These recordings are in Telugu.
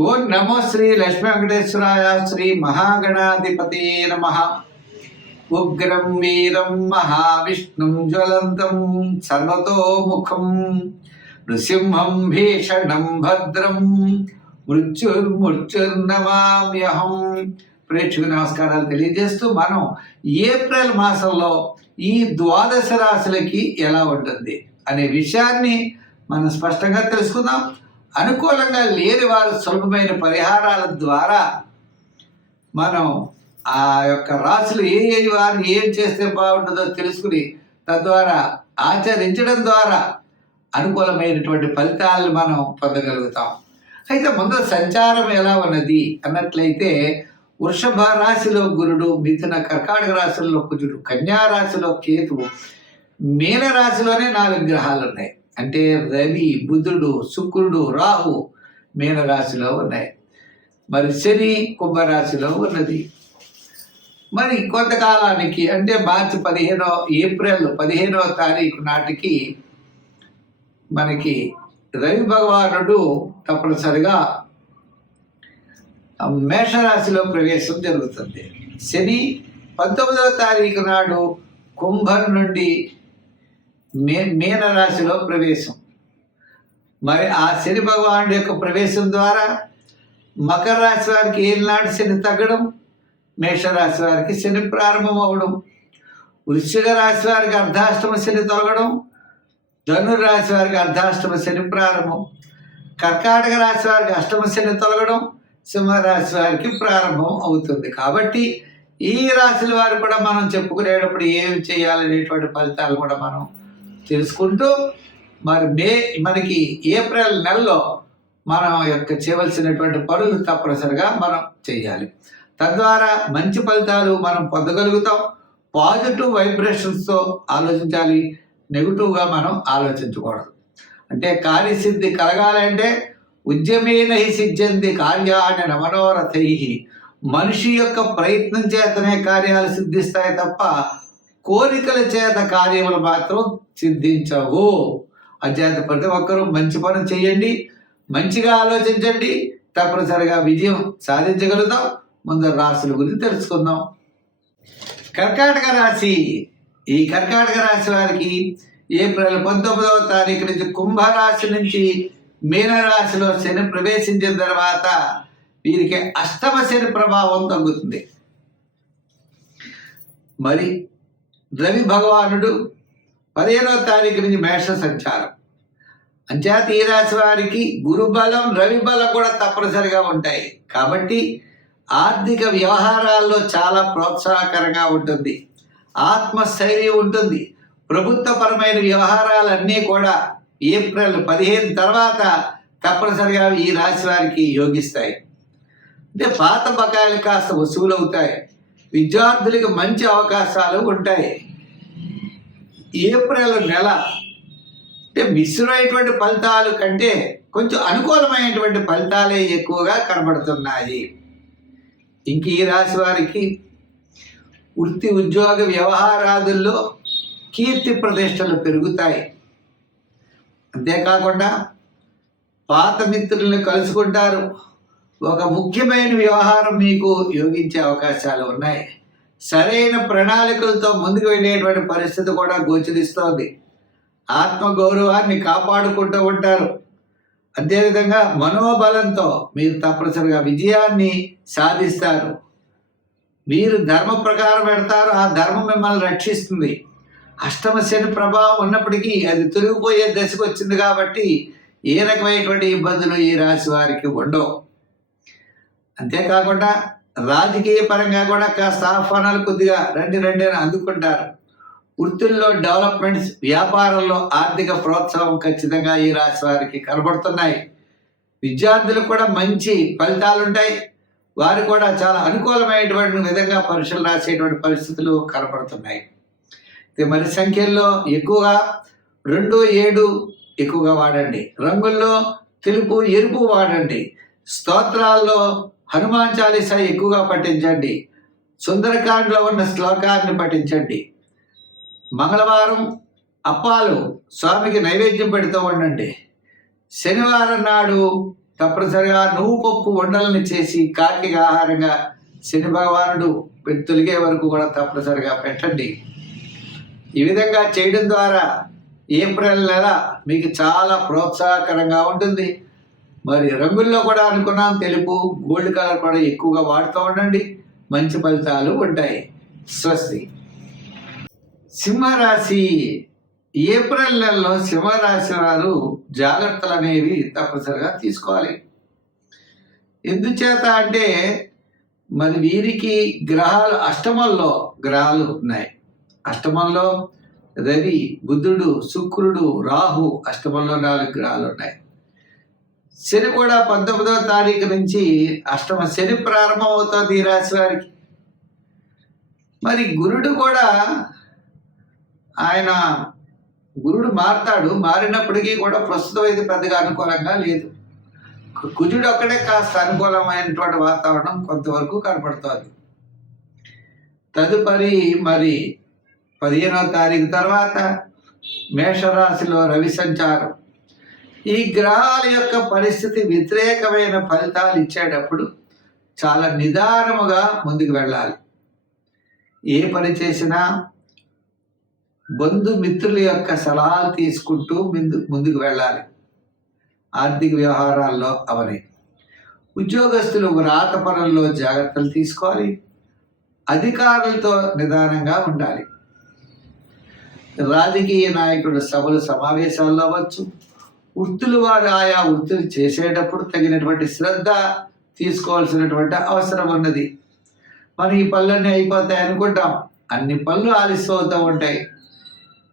ఓం నమో శ్రీ లక్ష్మీ వెంకటేశ్వరాయ శ్రీ మహాగణాధిపతి నమ. ఉగ్రం వీరం మహావిష్ణుం జ్వలంతం సర్వతోముఖం. నృసింహం భీషణం భద్రం. మృత్యుర్మృత్యుర్నమామ్యహం. ప్రేక్షకు నమస్కారాలు తెలియజేస్తూ మనం ఏప్రిల్ మాసంలో ఈ ద్వాదశ రాశులకి ఎలా ఉంటుంది అనే విషయాన్ని మనం స్పష్టంగా తెలుసుకుందాం. అనుకూలంగా లేని వారు సులభమైన పరిహారాల ద్వారా మనం ఆ యొక్క రాశులు ఏ ఏ వారు ఏం చేస్తే బాగుంటుందో తెలుసుకుని తద్వారా ఆచరించడం ద్వారా అనుకూలమైనటువంటి ఫలితాలను మనం పొందగలుగుతాం. అయితే ముందు సంచారం ఎలా ఉన్నది అన్నట్లయితే వృషభ రాశిలో గురుడు మిథున కర్కాటక రాశిలో కుజుడు కన్యా రాశిలో కేతువు మీన రాశిలోనే నాలుగు గ్రహాలు ఉన్నాయి. అంటే రవి బుధుడు శుక్రుడు రాహు మీనరాశిలో ఉన్నాయి. మరి శని కుంభరాశిలో ఉన్నది. మరి కొంతకాలానికి అంటే మార్చి పదిహేనో ఏప్రిల్ పదిహేనవ తారీఖు నాటికి మనకి రవి భగవానుడు తప్పనిసరిగా మేషరాశిలో ప్రవేశం జరుగుతుంది. శని పంతొమ్మిదవ తారీఖు నాడు కుంభం నుండి మే మీనరాశిలో ప్రవేశం. మరి ఆ శని భగవానుడి యొక్క ప్రవేశం ద్వారా మకర రాశి వారికి ఏనాడు శని తగ్గడం మేషరాశి వారికి శని ప్రారంభం అవ్వడం వృశ్చిక రాశి వారికి అర్ధాష్టమ శని తొలగడం ధనురాశి వారికి అర్ధాష్టమ శని ప్రారంభం కర్కాటక రాశి వారికి అష్టమ శని తొలగడం సింహరాశి వారికి ప్రారంభం అవుతుంది. కాబట్టి ఈ రాశుల వారు కూడా మనం చెప్పుకునేటప్పుడు ఏమి చేయాలనేటువంటి ఫలితాలు కూడా మనం తెలుసుకుంటూ మరి మే మనకి ఏప్రిల్ నెలలో మనం యొక్క చేయవలసినటువంటి పనులు తప్పనిసరిగా మనం చేయాలి. తద్వారా మంచి ఫలితాలు మనం పొందగలుగుతాం. పాజిటివ్ వైబ్రేషన్స్తో ఆలోచించాలి. నెగిటివ్గా మనం ఆలోచించకూడదు. అంటే కార్యసిద్ధి కలగాలంటే ఉద్యమేన హి కార్యాన్ని నమనోరథై. మనిషి యొక్క ప్రయత్నం చేతనే కార్యాలు సిద్ధిస్తాయి తప్ప కోరికల చేత కార్యములు మాత్రం సిద్ధించవు. అచేత ప్రతి ఒక్కరూ మంచి పని చేయండి మంచిగా ఆలోచించండి తప్పనిసరిగా విజయం సాధించగలుగుతాం. ముందు రాశుల గురించి తెలుసుకుందాం. కర్కాటక రాశి. ఈ కర్కాటక రాశి వారికి ఏప్రిల్ పంతొమ్మిదవ తారీఖు నుంచి కుంభరాశి నుంచి మీనరాశిలో శని ప్రవేశించిన తర్వాత వీరికి అష్టమ శని ప్రభావం తగ్గుతుంది. మరి రవి భగవానుడు పదిహేనవ తారీఖు నుంచి మేష సంచారం. అంచేత ఈ రాశి వారికి గురుబలం రవి బలం కూడా తప్పనిసరిగా ఉంటాయి. కాబట్టి ఆర్థిక వ్యవహారాల్లో చాలా ప్రోత్సాహకరంగా ఉంటుంది. ఆత్మస్థైర్యం ఉంటుంది. ప్రభుత్వపరమైన వ్యవహారాలన్నీ కూడా ఏప్రిల్ పదిహేను తర్వాత తప్పనిసరిగా ఈ రాశి వారికి యోగిస్తాయి. అంటే పాత బకాయిలు కాస్త వసూలు అవుతాయి విద్యార్థులకు మంచి అవకాశాలు ఉంటాయి. ఏప్రిల్ నెల అంటే మిశ్రమైనటువంటి ఫలితాలు కంటే కొంచెం అనుకూలమైనటువంటి ఫలితాలే ఎక్కువగా కనబడుతున్నాయి. ఇంక ఈ రాశి వారికి వృత్తి ఉద్యోగ వ్యవహారాదుల్లో కీర్తి ప్రతిష్టలు పెరుగుతాయి. అంతేకాకుండా పాత మిత్రులను కలుసుకుంటారు. ఒక ముఖ్యమైన వ్యవహారం మీకు యోగించే అవకాశాలు ఉన్నాయి. సరైన ప్రణాళికలతో ముందుకు వెళ్ళేటువంటి పరిస్థితి కూడా గోచరిస్తోంది. ఆత్మగౌరవాన్ని కాపాడుకుంటూ ఉంటారు. అదేవిధంగా మనోబలంతో మీరు తప్పనిసరిగా విజయాన్ని సాధిస్తారు. మీరు ధర్మ ప్రకారం పెడతారు ఆ ధర్మం మిమ్మల్ని రక్షిస్తుంది. అష్టమ శని ప్రభావం ఉన్నప్పటికీ అది తొలగిపోయే దశకు వచ్చింది కాబట్టి ఏ రకమైనటువంటి ఇబ్బందులు ఈ రాశి వారికి ఉండవు. అంతేకాకుండా రాజకీయ పరంగా కూడా కాస్త ఆహ్వానాలు కొద్దిగా రండి రండి అని అందుకుంటారు. వృత్తుల్లో డెవలప్మెంట్స్ వ్యాపారంలో ఆర్థిక ప్రోత్సాహం ఖచ్చితంగా ఈ రాశి వారికి కనబడుతున్నాయి. విద్యార్థులకు కూడా మంచి ఫలితాలు ఉంటాయి. వారు కూడా చాలా అనుకూలమైనటువంటి విధంగా పరీక్షలు రాసేటువంటి పరిస్థితులు కనబడుతున్నాయి. ఇది మరి సంఖ్యల్లో ఎక్కువగా రెండు ఏడు ఎక్కువగా వాడండి. రంగుల్లో తెలుపు ఎరుపు వాడండి. స్తోత్రాల్లో హనుమాన్ చాలీసా ఎక్కువగా పఠించండి. సుందరకాండలో ఉన్న శ్లోకాన్ని పఠించండి. మంగళవారం అప్పాలు స్వామికి నైవేద్యం పెడుతూ ఉండండి. శనివారం నాడు తప్పనిసరిగా నువ్వు పప్పు వండలని చేసి కాకి ఆహారంగా శని భగవానుడు తొలిగే వరకు కూడా తప్పనిసరిగా పెట్టండి. ఈ విధంగా చేయడం ద్వారా ఏప్రిల్ నెల మీకు చాలా ప్రోత్సాహకరంగా ఉంటుంది. మరి రంగుల్లో కూడా అనుకున్నాం తెలుపు గోల్డ్ కలర్ కూడా ఎక్కువగా వాడుతూ ఉండండి. మంచి ఫలితాలు ఉంటాయి. స్వస్తి. సింహరాశి ఏప్రిల్ నెలలో సింహరాశి వారు జాగ్రత్తలు అనేవి తప్పనిసరిగా తీసుకోవాలి. ఎందుచేత అంటే మరి వీరికి గ్రహాలు అష్టమంలో గ్రహాలు ఉన్నాయి. అష్టమంలో రవి బుధుడు శుక్రుడు రాహు అష్టమంలో నాలుగు గ్రహాలు ఉన్నాయి. శని కూడా పంతొమ్మిదవ తారీఖు నుంచి అష్టమ శని ప్రారంభం అవుతుంది ఈ రాశి వారికి. మరి గురుడు కూడా ఆయన గురుడు మారతాడు మారినప్పటికీ కూడా ప్రస్తుతం అయితే పెద్దగా అనుకూలంగా లేదు. కుజుడు ఒక్కడే కాస్త అనుకూలమైనటువంటి వాతావరణం కొంతవరకు కనపడుతోంది. తదుపరి మరి పదిహేనవ తారీఖు తర్వాత మేషరాశిలో రవి సంచారం. ఈ గ్రహాల యొక్క పరిస్థితి వ్యతిరేకమైన ఫలితాలు ఇచ్చేటప్పుడు చాలా నిదానముగా ముందుకు వెళ్ళాలి. ఏ పని చేసినా బంధుమిత్రుల యొక్క సలహాలు తీసుకుంటూ ముందు ముందుకు వెళ్ళాలి. ఆర్థిక వ్యవహారాల్లో అవని. ఉద్యోగస్తులు వ్రాత పనుల్లో జాగ్రత్తలు తీసుకోవాలి. అధికారులతో నిదానంగా ఉండాలి. రాజకీయ నాయకుడు సభలు సమావేశాల్లో అవ్వచ్చు. వృత్తులు వారు ఆయా వృత్తులు చేసేటప్పుడు తగినటువంటి శ్రద్ధ తీసుకోవాల్సినటువంటి అవసరం ఉన్నది. మనం ఈ పనులన్నీ అయిపోతాయి అనుకుంటాం. అన్ని పనులు ఆలస్యవుతూ ఉంటాయి.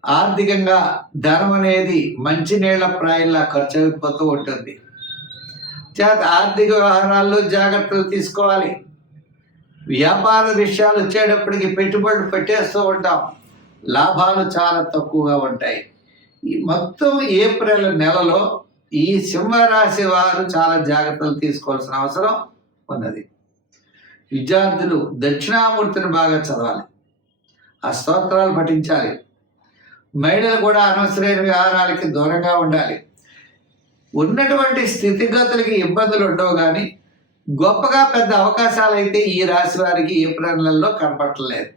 ఆర్థికంగా ధనం అనేది మంచినీళ్ళ ప్రాయంలా ఖర్చు అయిపోతూ ఉంటుంది. చేత ఆర్థిక వ్యవహారాల్లో జాగ్రత్తలు తీసుకోవాలి. వ్యాపార విషయాలు వచ్చేటప్పటికి పెట్టుబడులు పెట్టేస్తూ ఉంటాం. లాభాలు చాలా తక్కువగా ఉంటాయి. ఈ మొత్తం ఏప్రిల్ నెలలో ఈ సింహరాశి వారు చాలా జాగ్రత్తలు తీసుకోవాల్సిన అవసరం ఉన్నది. విద్యార్థులు దక్షిణామూర్తిని బాగా చదవాలి. ఆ స్తోత్రాలు పఠించాలి. మహిళలు కూడా అనవసరమైన వ్యవహారాలకి దూరంగా ఉండాలి. ఉన్నటువంటి స్థితిగతులకి ఇబ్బందులు ఉండవు కానీ గొప్పగా పెద్ద అవకాశాలు అయితే ఈ రాశి వారికి ఏప్రిల్ నెలలో కనపడలేదు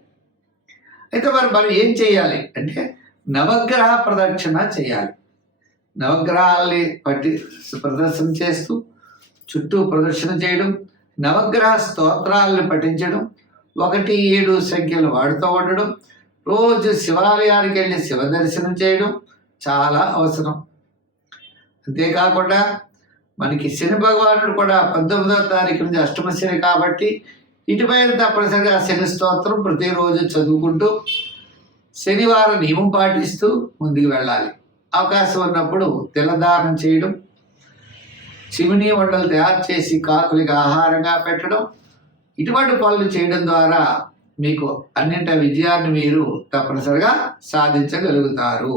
అయితే మరి మనం ఏం చేయాలి? అంటే నవగ్రహ ప్రదక్షిణ చేయాలి. నవగ్రహాల్ని పట్టి ప్రదర్శన చేస్తూ చుట్టూ ప్రదర్శన చేయడం నవగ్రహ స్తోత్రాలను పఠించడం ఒకటి ఏడు సంఖ్యలు వాడుతూ ఉండడం రోజు శివాలయానికి వెళ్ళి శివ దర్శనం చేయడం చాలా అవసరం. అంతేకాకుండా మనకి శని భగవానుడు కూడా పంతొమ్మిదవ తారీఖు నుంచి అష్టమ శని కాబట్టి ఇటుపైన తప్పనిసరిగా శని స్తోత్రం ప్రతిరోజు చదువుకుంటూ శనివారం నియమం పాటిస్తూ ముందుకు వెళ్ళాలి. అవకాశం ఉన్నప్పుడు తెల్లదారం చేయడం చిమినీ వంటలు తయారు చేసి కాకులకి ఆహారంగా పెట్టడం ఇటువంటి పనులు చేయడం ద్వారా మీకు అన్నింటి విజయాన్ని మీరు తప్పనిసరిగా సాధించగలుగుతారు.